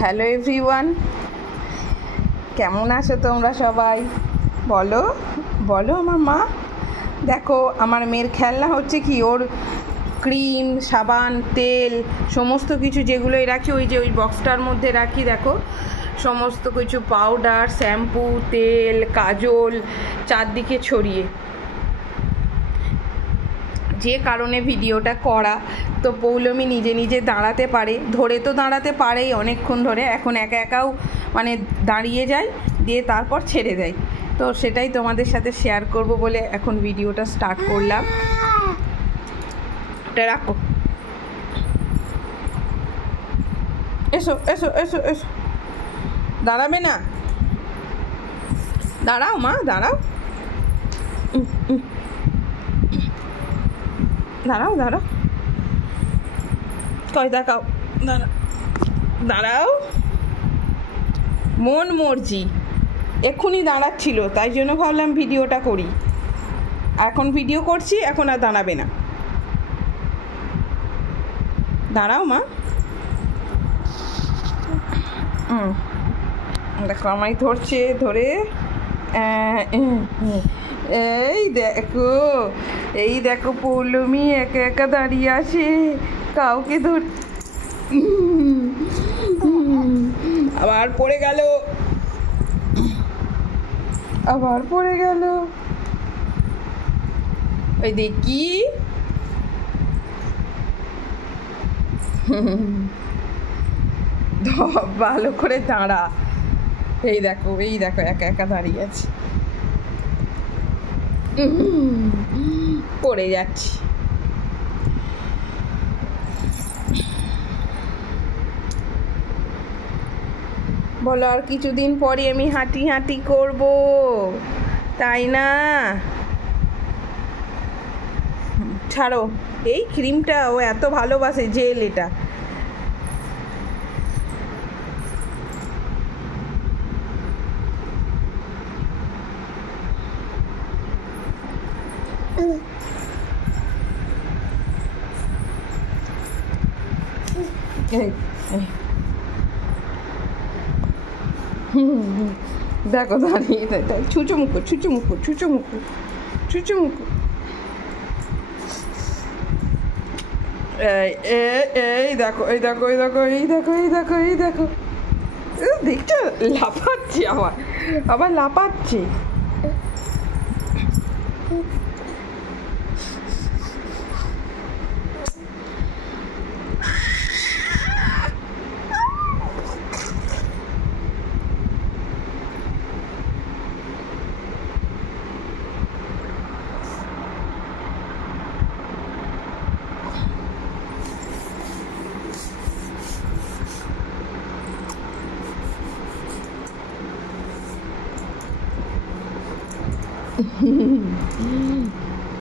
Hello everyone, কেমন আছো তোমরা সবাই? বলো বলো আমার মা। দেখো আমার মেয়ের খেলনা হচ্ছে কি, ওর ক্রিম, সাবান, তেল সমস্ত কিছু যেগুলোই রাখি ওই বক্সটার মধ্যে রাখি। দেখো সমস্ত কিছু পাউডার, শ্যাম্পু, তেল, কাজল চারদিকে ছড়িয়ে, যে কারণে ভিডিওটা করা। তো পৌলমী নিজে নিজে দাঁড়াতে পারে, ধরে তো দাঁড়াতে পারেই অনেকক্ষণ ধরে, এখন একা একাও মানে দাঁড়িয়ে যায়, দিয়ে তারপর ছেড়ে দেয়। তো সেটাই তোমাদের সাথে শেয়ার করব বলে এখন ভিডিওটা স্টার্ট করলাম। এটা রাখো, এসো এসো এসো এসো। দাঁড়াবে না? দাঁড়াও মা, দাঁড়াও দাঁড়াও দাঁড়াও, কয় দেখাও, দাঁড়াও। মন মর্জি, এক্ষুনি দাঁড়াচ্ছিল, তাই জন্য ভাবলাম ভিডিওটা করি। এখন ভিডিও করছি, এখন আর দাঁড়াবে না। দাঁড়াও মা। দেখো আমায় ধরছে, ধরে এই দেখো পৌলমী একা একা দাঁড়িয়ে আছে, কাউকে ধর। আবার পড়ে গেল, আবার পড়ে গেল। ওই দেখি, ভালো করে দাঁড়া। এই দেখো একা একা দাঁড়িয়ে আছে, পড়ে যাচ্ছি। বলো, আর কিছুদিন পরে আমি হাঁটি হাঁটি করব, তাই না? ছাড়ো, এই ক্রিমটা ও এত ভালোবাসে, জেল এটা। দেখো দাঁড়িয়ে ছুচুমুকু ছুচুমুকু ছুচুমুকু ছুচুমুকু। এই দেখো এই দেখো এই দেখো এই দেখো এই দেখো এই দেখো, দেখছো লাফাচ্ছে, আবার লাফাচ্ছে।